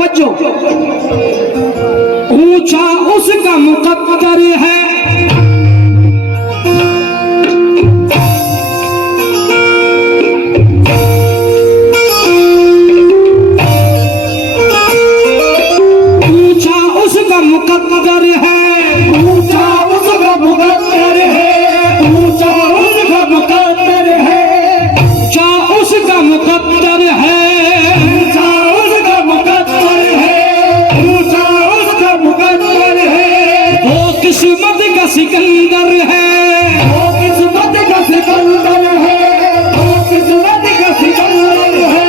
तवज्जो, ऊंचा उसका मुकद्दर है, ऊंचा उसका मुकद्दर है, ऊंचा उसका मुकद्दर है, ऊंचा उसका मुकद्दर है, ऊंचा उसका मुकद्दर है, ऊंचा उसका मुकद्दर है, ऊंचा उसका मुकद्दर है। वो किस्मत का सिकंदर है, वो किस्मत का सिकंदर है, वो किस्मत का सिकंदर है।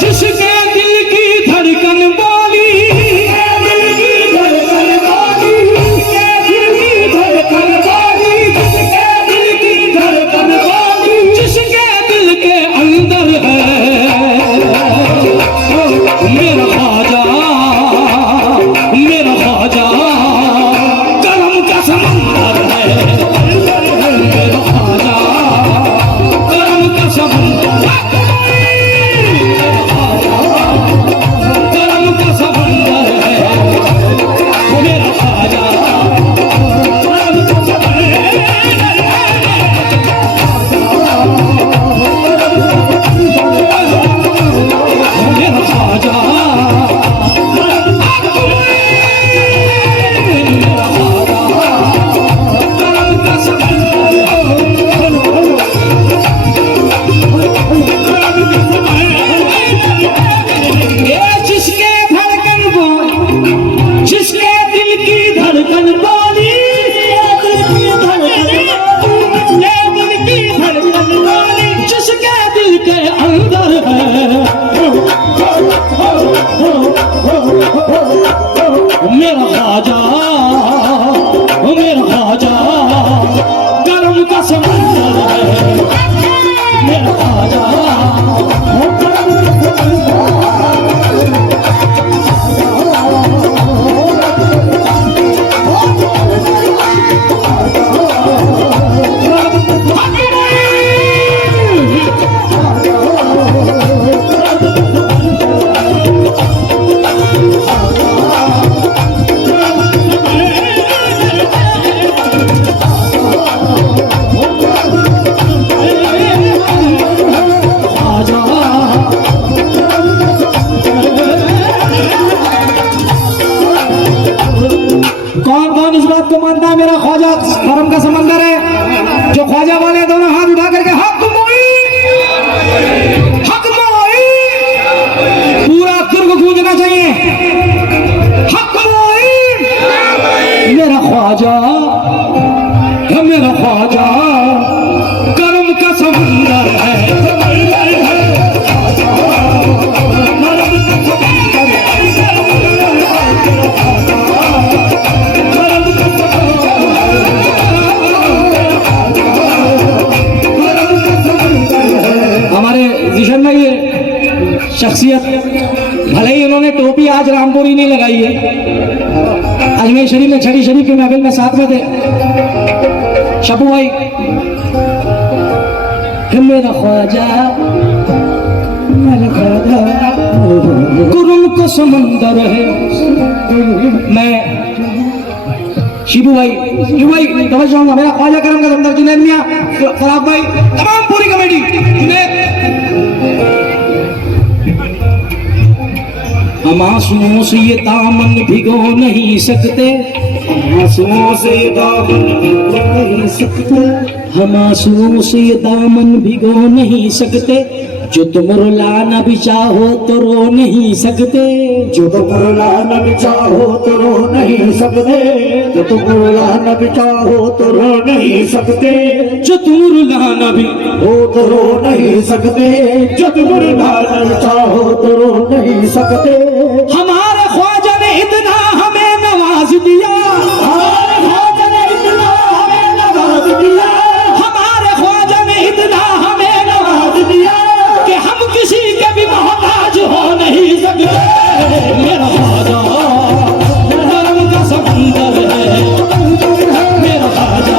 जिसके दिल की धड़कन बोली, दिल की धड़कन बोली, दिल की धड़कन बोली, जिसके दिल की धड़कन बोली, जिसके दिल के अंदर है मेरा ख्वाजा, मेरा ख्वाजा, करम का समंदर है मेरा ख्वाजा, करम का समंदर, करम का समंदर है मेरा ख्वाजा, करम का समंदर मेरा ख्वाजा, जिसके धड़कन बोली, जिसके दिल की धड़कन बोली, दिल की धड़कन बोली, जिसके दिल के अंदर है मेरा ख्वाजा, मेरा ख्वाजा, करम का समंदर है मेरा ख्वाजा, करम का समंदर। कौन कौन इस बात को मानता है मेरा ख्वाजा करम का समंदर है? जो ख्वाजा वाले दोनों हाथ उठा करके हक मोई, हक मोई, पूरा दुर्ग गूंजना चाहिए, हक मोई, मेरा ख्वाजा, मेरा ख्वाजा, करम का समंदर है। शख्सियत भले ही उन्होंने टोपी आज रामपुरी नहीं लगाई है, अजमेर शरीफ में छड़ी शरीफ के महफिल में साथ में थे। शबू भाई, मेरा ख्वाजा, मेरा ख्वाजा, गुरुम को समंदर है। मैं शिबू भाई, शिबू भाई समझ जाऊंगा, मेरा ख्वाजा करम का समंदर, जुनैद मियां, फराग भाई, तमाम पूरी कमेटी, हम आंसुओं से ये दामन भिगो नहीं सकते, आंसुओं से ये दामन भिगो नहीं सकते, हम आंसुओं से ये दामन भिगो नहीं सकते, जो तुम रुलाना भी चाहो तो रो नहीं सकते, जो तुम रुलाना भी चाहो तो रो नहीं सकते, जो तुम रुलाना भी चाहो तो रो नहीं सकते, जो तुम रुलाना भी हो तो रो नहीं सकते, जो तुम रुलाना भी चाहो तो रो नहीं सकते। हमारे ख्वाजा ने इतना हमें नवाज दिया, हमारे ख्वाजा ने इतना हमें नवाज दिया, हमारे ख्वाजा ने इतना हमें नवाज दिया कि हम किसी के भी मोहताज हो नहीं सकते। मेरा ख्वाजा करम का समंदर है, मेरा ख्वाजा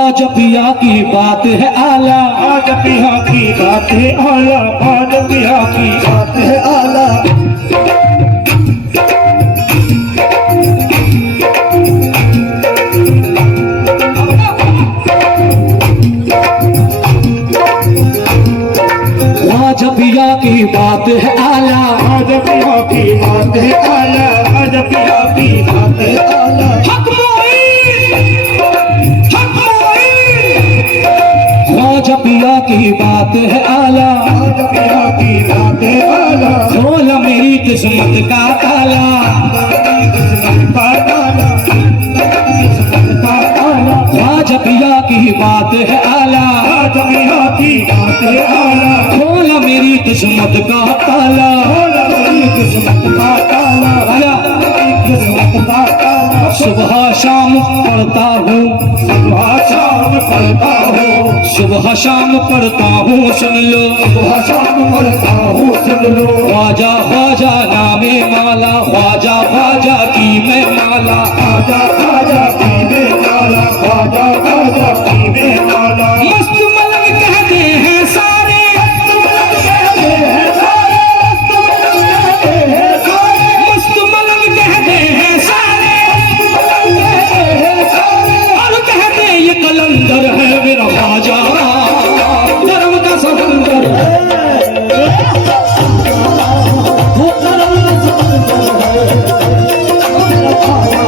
आज पिया की बात है आला, आज पिया की बात है आला, आज पिया की बात है आला। आज पिया की बात है आला, आज पिया की बात है आला, आज पिया की बात है आला। हक आज पिया की बात है आला, आज पिया की बात है आला। खोला मेरी किस्मत का ताला, आज पिया की बात है आला, आज पिया की बात है आला। खोला मेरी किस्मत का ताला, खोला मेरी किस्मत का ताला, आला किस्मत का ताला। सुबह शाम पढ़ता हूँ, सुबह शाम पढ़ता हूँ, सुबह शाम पढ़ता हूँ, सुन लो सुबह शाम पढ़ता हूँ, सुन लो। ख्वाजा ख्वाजा नामे माला, ख्वाजा ख्वाजा की मैं माला, ख्वाजा ख्वाजा की मैं माला, ख्वाजा ख्वाजा की मैं माला। मस्त मलंग कहते हैं सारे, मस्त मलंग कहते हैं सारे, मस्त मलंग कहते हैं सारे, मस्त मलंग कहते हैं सारे, मलंग कहते हैं सारे। और कहते ये कलंदर है मेरा ख्वाजा, धर्म का समंदर है, वो करम का समंदर है, मेरा ख्वाजा।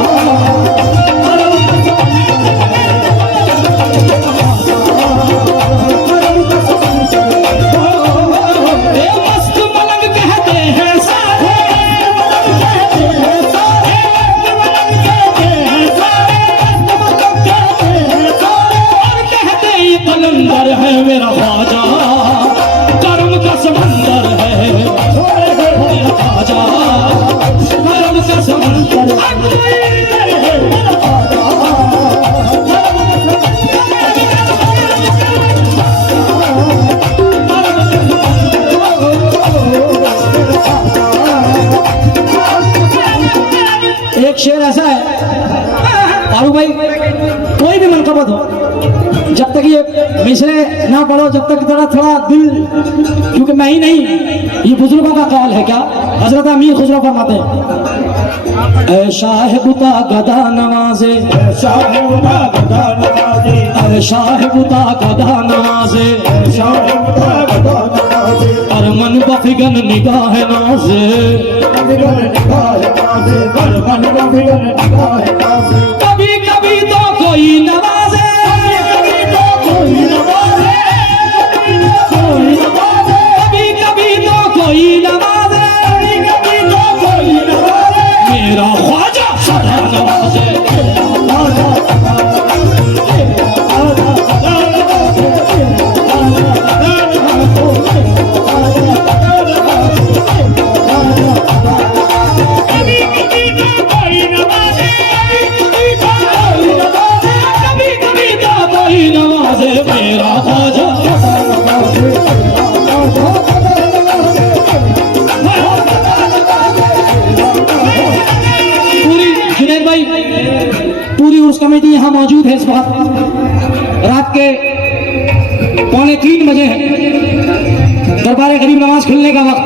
ये मस्त मलंग कहते हैं सारे, मलंग कहते हैं सारे, मलंग कहते हैं सारे, मलंग कहते हैं सारे। और कहते ये कलंदर है मेरा ख्वाजा, कर्म का समंदर है मेरा ख्वाजा, कर्म का समंदर है। एक शेर ऐसा है फारूक भाई, कोई भी मनकबत हो, जब तक ये मिसरे ना पढ़ो, जब तक थोड़ा थोड़ा दिल, क्योंकि मैं ही नहीं, ये बुजुर्गों का कौल है। क्या हजरत अमीर खुसरो फरमाते हैं, ऐ शाहिबुता गदा नवाजे, शाहिबुता गदा नवाजे, ऐ शाहिबुता गदा नवाजे, शाहिबुता गदा नवाजे। अरमन बफिगन निगाह नाजे, बफिगन निगाह नाजे, अरमन बफिगन निगाह नाजे। कभी कभी तो कोई नवाजे, कभी तो कोई नवाजे, कोई नवाजे, कभी कभी तो कोई नवाजे, कभी तो कोई नवाजे। मेरा ख्वाजा सदा नवाजे, ख्वाजा सदा नवाजे, ख्वाजा सदा नवाजे, ख्वाजा सदा नवाजे, ख्वाजा सदा नवाजे, ख्वाजा सदा नवाजे। कभी कभी तो कोई नवाजे, कभी कभी तो कोई नवाजे, कभी कभी तो कोई नवाजे, मेरा ख्वाजा सदा नवाजे, ख्वाजा सदा नवाजे, ख्वाजा सदा नवाजे। पूरी जुनैद भाई, पूरी उर्स कमेटी यहाँ मौजूद है इस वक्त, रात के 2:45 बजे है, दरबार गरीब नवाज खुलने का वक्त।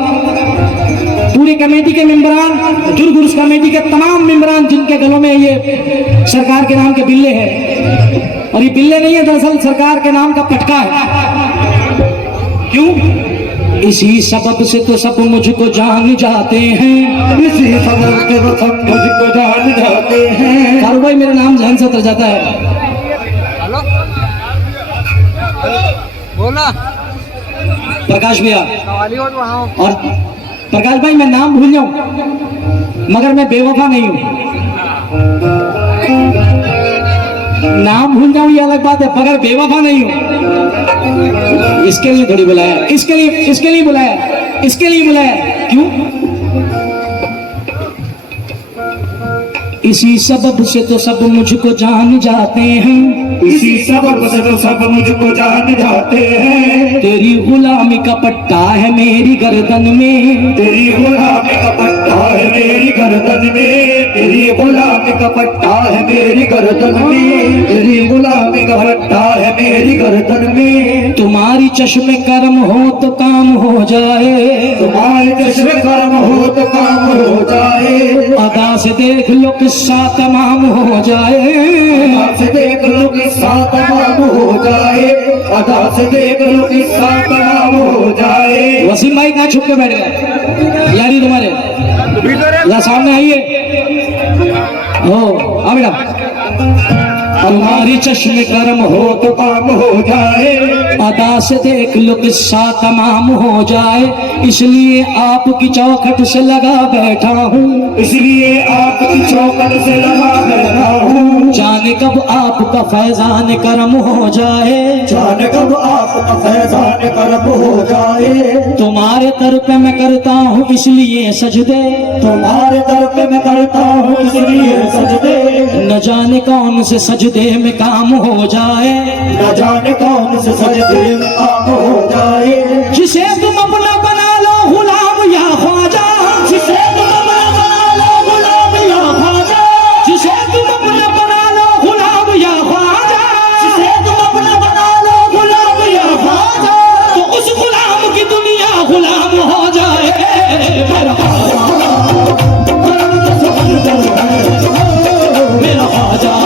पूरी कमेटी के मेंबरान, दुर्ग उर्स कमेटी के तमाम मेंबरान, जिनके गलों में ये सरकार के नाम के बिल्ले हैं, और ये बिल्ले नहीं है, दरअसल सरकार के नाम का पटका है। क्यों? इसी सबब से तो सब मुझको जान जाते हैं, इसी सबब के वो सब मुझको जान जाते हैं। फारूक भाई मेरा नाम जहन से उतर जाता है। हेलो बोला प्रकाश भैया, बॉलीवुड वहाँ और प्रकाश भाई मैं नाम भूल जाऊं मगर मैं बेवफा नहीं हूं, नाम भूल जाऊं ये अलग बात है, मगर बेवफा नहीं हूं। इसके लिए थोड़ी बुलाया, इसके लिए बुलाया, इसके लिए बुलाया। क्यों? इसी सबब से तो सब मुझको जान जाते हैं, इसी सबब से तो सब मुझको जान जाते हैं। तेरी गुलामी का पट्टा है मेरी गर्दन में, तेरी गुलामी का पट्टा है मेरी गर्दन में, तेरी गुलामी का पट्टा है मेरी गर्दन में, तेरी गुलामी का पट्टा है मेरी गर्दन में। तुम्हारी चश्मे कर्म हो तो काम हो जाए, तुम्हारे चश्मे कर्म हो तो काम हो जाए। अदा से देख लो किस्सा तमाम हो जाए, अदा से देख लो किस्सा तमाम हो जाए, अदा से देख लो किस्सा तमाम हो जाए। वसीम भाई कहाँ छुप के बैठ गए? यारी तुम्हारे या सामने आइए। हो आ बेटा, तुम्हारी चश्मे कर्म हो तो काम हो जाए, अदा से देख लो किस्सा तमाम हो जाए। इसलिए आपकी चौखट से लगा बैठा हूँ, इसलिए आपकी चौखट से लगा बैठा हूँ। जाने कब आपका फैजान कर्म हो जाए, जाने कब आपका फैजान कर्म हो जाए। तुम्हारे दर पे मैं करता हूँ इसलिए सजदे, तुम्हारे दर पे मैं करता हूँ इसलिए सजदे। न जाने कौन से सजदे में काम हो जाए, न जाने कौन से सजदे में काम हो जाए। जिसे तुम अपना बना लो गुलाम या ख्वाजा, जिसे तुम अपना बना लो गुलाम या ख्वाजा, जिसे तुम अपना बना लो गुलाम या ख्वाजा, जिसे तुम अपना बना लो गुलाम या ख्वाजा, तो उस गुलाम की दुनिया गुलाम हो जाए। मेरा ख्वाजा, मेरा ख्वाजा,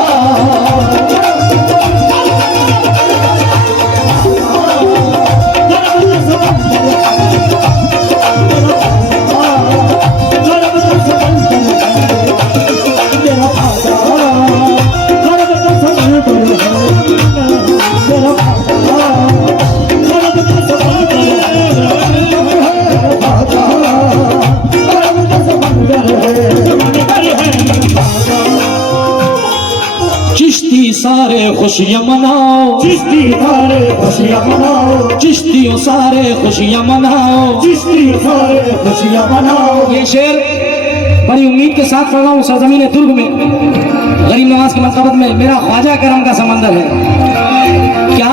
चिश्ती सारे खुशियाँ मनाओ, चिश्ती सारे खुशियाँ मनाओ, चिश्तियों सारे खुशियाँ मनाओ। चिश्ती सारे खुशियाँ मनाओ। ये शेर बड़ी उम्मीद के साथ पढ़ रहा हूँ सरजमीन तुर्क में, गरीब नवाज की मकबत में। मेरा ख्वाजा करम का समंदर है। क्या?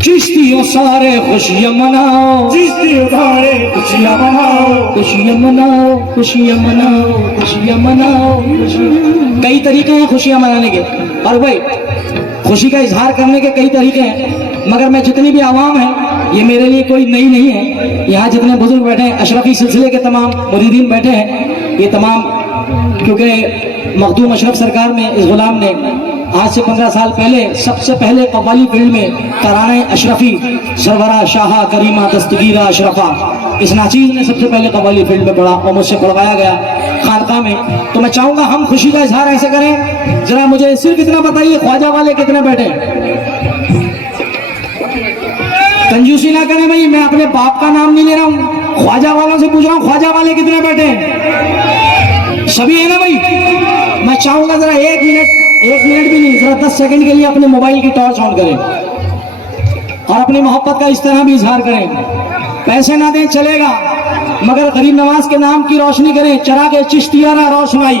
चिश्तियों सारे खुशियाँ मनाओ, चिश्ती सारे खुशियाँ मनाओ, खुशियाँ मनाओ, खुशियाँ मनाओ, खुशियाँ मनाओ। कई तरीके हैं खुशियाँ मनाने के, और भाई खुशी का इजहार करने के कई तरीके हैं, मगर मैं जितनी भी आवाम है ये मेरे लिए कोई नई नहीं है। यहाँ जितने बुजुर्ग बैठे हैं, अशरफी सिलसिले के तमाम मुरीदीन बैठे हैं, ये तमाम, क्योंकि मखदूम अशरफ सरकार में इस गुलाम ने आज से 15 साल पहले सबसे पहले कव्वाली फील्ड में तराने अशरफी सरवरा शाह करीमा दस्तगीरा अशरफा, इस नाचीज ने सबसे पहले कव्वाली फील्ड में पढ़ा और मुझसे पढ़वाया गया खानका में। तो मैं चाहूंगा हम खुशी का इजहार ऐसे करें। जरा मुझे सिर्फ इतना बताइए, ख्वाजा वाले कितने बैठे? कंजूसी ना करें भाई, मैं अपने बाप का नाम नहीं ले रहा हूँ, ख्वाजा वालों से पूछ रहा हूँ, ख्वाजा वाले कितने बैठे? सभी है ना भाई? मैं चाहूंगा जरा एक मिनट भी नहीं, जरा 10 सेकंड के लिए अपने मोबाइल की टॉर्च ऑन करें और अपनी मोहब्बत का इस तरह भी इजहार करें। पैसे ना दें चलेगा, मगर गरीब नवाज के नाम की रोशनी करें। चरागे चिश्तियाना रोशनाई,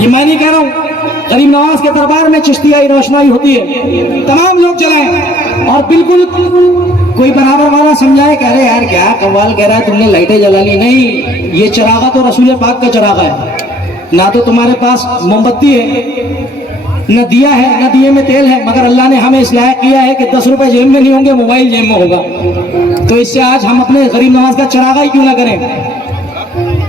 ये मैं नहीं कह रहा हूँ, गरीब नवाज के दरबार में चिश्तियाई रोशनाई होती है, तमाम लोग चलाएं। और बिल्कुल कोई बराबर वाला समझाए, कह रहे यार क्या कव्वाल कह रहा है, तुमने लाइटें जला ली। नहीं, ये चरागा तो रसूल पाक का चरागा है। ना तो तुम्हारे पास मोमबत्ती है, न दिया है, न दिए में तेल है, मगर अल्लाह ने हमें इस लायक किया है कि 10 रुपए जेब में नहीं होंगे, मोबाइल जेब में होगा। तो इससे आज हम अपने गरीब नवाज का चरागा ही क्यों ना करें।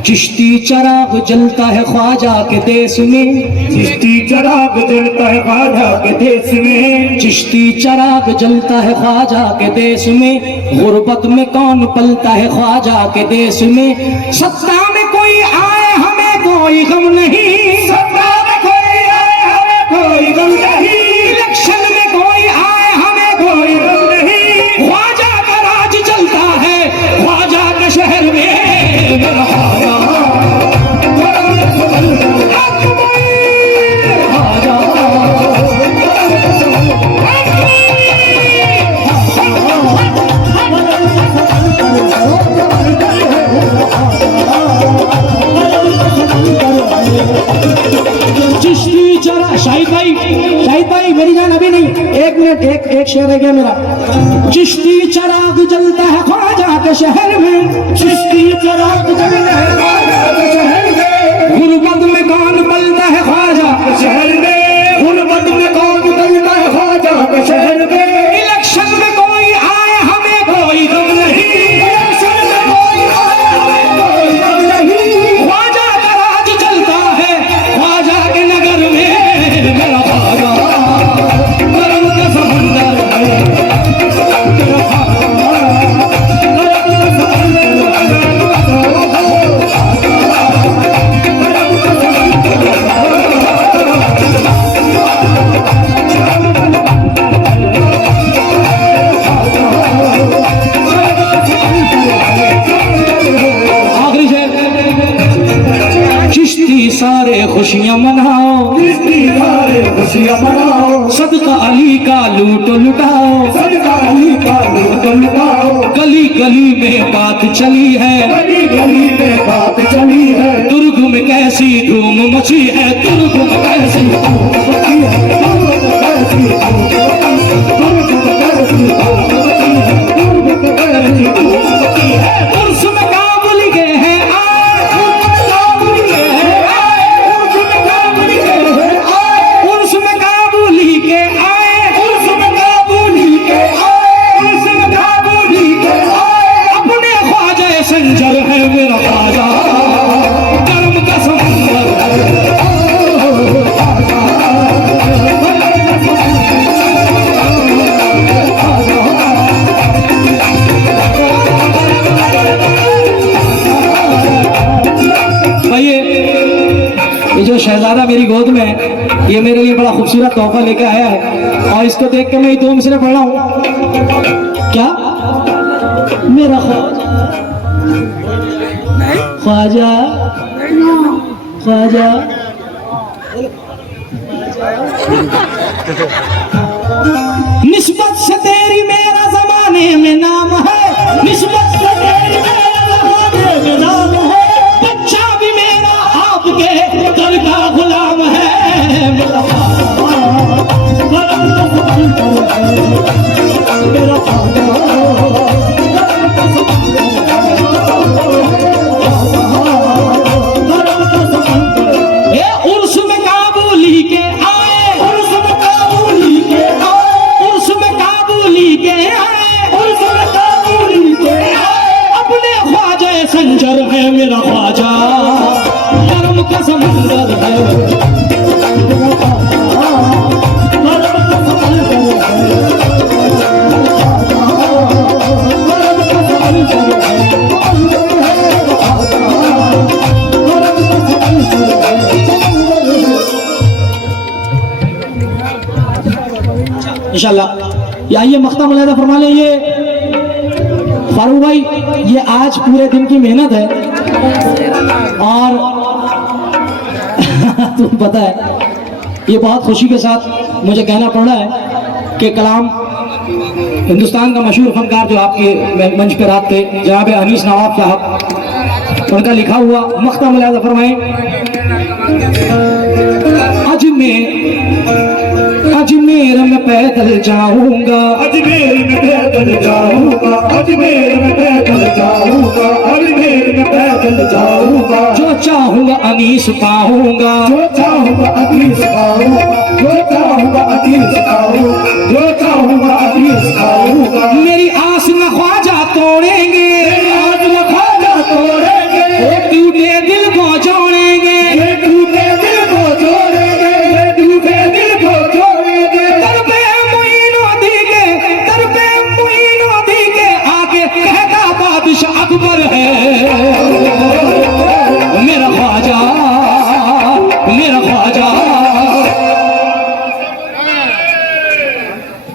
चिश्ती चराग जलता है ख्वाजा के देश में, चिश्ती चराग जलता है ख्वाजा के देश में, चिश्ती चराग जलता है ख्वाजा के देश में। गुर्बत में कौन पलता है ख्वाजा के देश में। सत्ता में कोई आए हमें कोई गम नहीं, सत्ता में कोई आए हमें कोई गम नहीं, इलेक्शन में कोई आए हमें कोई गम नहीं। ख्वाजा का राज चलता है ख्वाजा के शहर में। शेर है क्या मेरा। चिश्ती चराग जलता है ख्वाजा के शहर में, चिश्ती चराग जलता है ख्वाजा के शहर में, गुरबत में कौन पलता है ख्वाजा के शहर में, गुरबत में कौन बलता है ख्वाजा के शहर में, इलेक्शन में कोई आए हमें कोई गम नहीं, इलेक्शन में कोई आए हमें कोई गम नहीं, ख्वाजा का राज चलता है ख्वाजा के नगर में, मेरा ख्वाजा करम का समंदर है, मेरा ख्वाजा करम का समंदर आखिरी शेर। चिश्ती सारे खुशियां मनाओ, चिश्ती सारे खुशियां मनाओ, सदका अली का लूट लुटाओ, सदका अली का लूट लुटाओ, गली गली में बात चली है, गली गली में बात चली है, दुर्ग में कैसी धूम मची है, दुर्ग में कैसी धूम मची है, उर्स में काबुल के हैं आए, काबुल के हैं आए, उर्स में काबुल के हैं आए, उर्स में काबुली के आए, उर्स में काबुली के आए, उर्स में काबुली के आए, अपने ख्वाजा संजर है मेरा ख्वाजा करम का समंदर है। ये जो शहजादा मेरी गोद में है, ये मेरे लिए बड़ा खूबसूरत तोहफा लेके आया है और इसको देख के मैं 2 मिसरे पढ़ रहा हूँ। क्या मेरा ख्वाजा ख्वाजा निस्बत से तेरी मेरा जमाने में नाम है, निस्बत से तेरी मेरा जमाने में नाम है, बच्चा भी मेरा आपके दर का गुलाम है, मेरा ये उर्स में काबुली के आए, उर्स में काबुली के आए, उर्स में काबुली के आए, उर्स में काबुली के आए, अपने ख्वाजा संजर है मेरा ख्वाजा करम का समंदर है, मेरा ख्वाजा करम का समंदर है, करम का समंदर है, इंशाल्लाह। ये आइए मख्ता मुलाहिदा फरमा लें। ये फारूक भाई, ये आज पूरे दिन की मेहनत है और तुम्हें पता है ये बहुत खुशी के साथ मुझे कहना पड़ रहा है कि कलाम हिंदुस्तान का मशहूर फनकार जो आपके मंच पर रात थे जनाब अनीस नवाब साहब, उनका लिखा हुआ मख्ता मुलाहिदा फरमाएं। अजमेर में पैदल जाऊंगा, अजमेर में पैदल जाऊंगा, अजमेर में पैदल जाऊंगा, अजमेर में पैदल जाऊंगा, जो चाहूंगा अनीस पाऊंगा, जो चाहूंगा अदीस पाऊंगा, जो चाहूंगा अदीस पाऊंगा, जो चाहूंगा अदीस पाऊंगा, मेरी आस न ख्वाजा तोड़ेंगे, आज न ख्वाजा तोड़ेंगे, एक टूटे दिल को जोड़ेंगे, ये टूटे दिल को जोड़ेंगे, ये टूटे दिल को जोड़ेंगे, तरपे मुइनो दी के आके कहता बादशाह अकबर है मेरा ख्वाजा, मेरा ख्वाजा,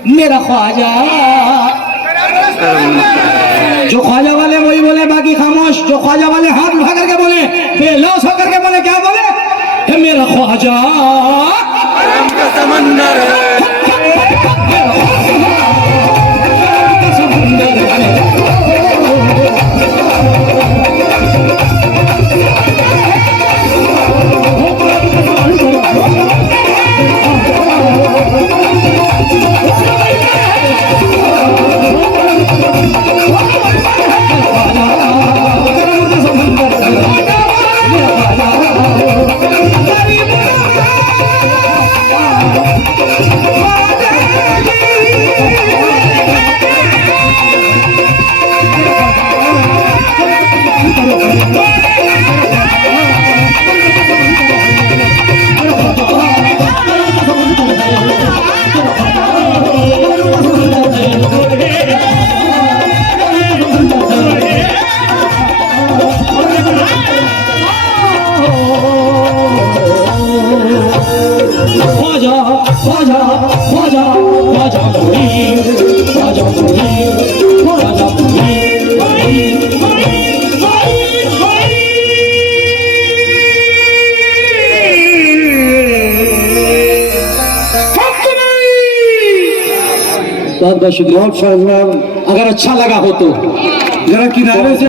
मेरा ख्वाजा। जो ख्वाजा वाले वही बोले, बाकी खामोश। जो ख्वाजा वाले हाथ उठा करके बोले, बेलौस होकर के बोले, क्या बोले? हे मेरा ख्वाजा समंदर है, समंदर है। बहुत बहुत शुक्रिया। बहुत शुक्रिया। अगर अच्छा लगा हो तो जरा किनारे से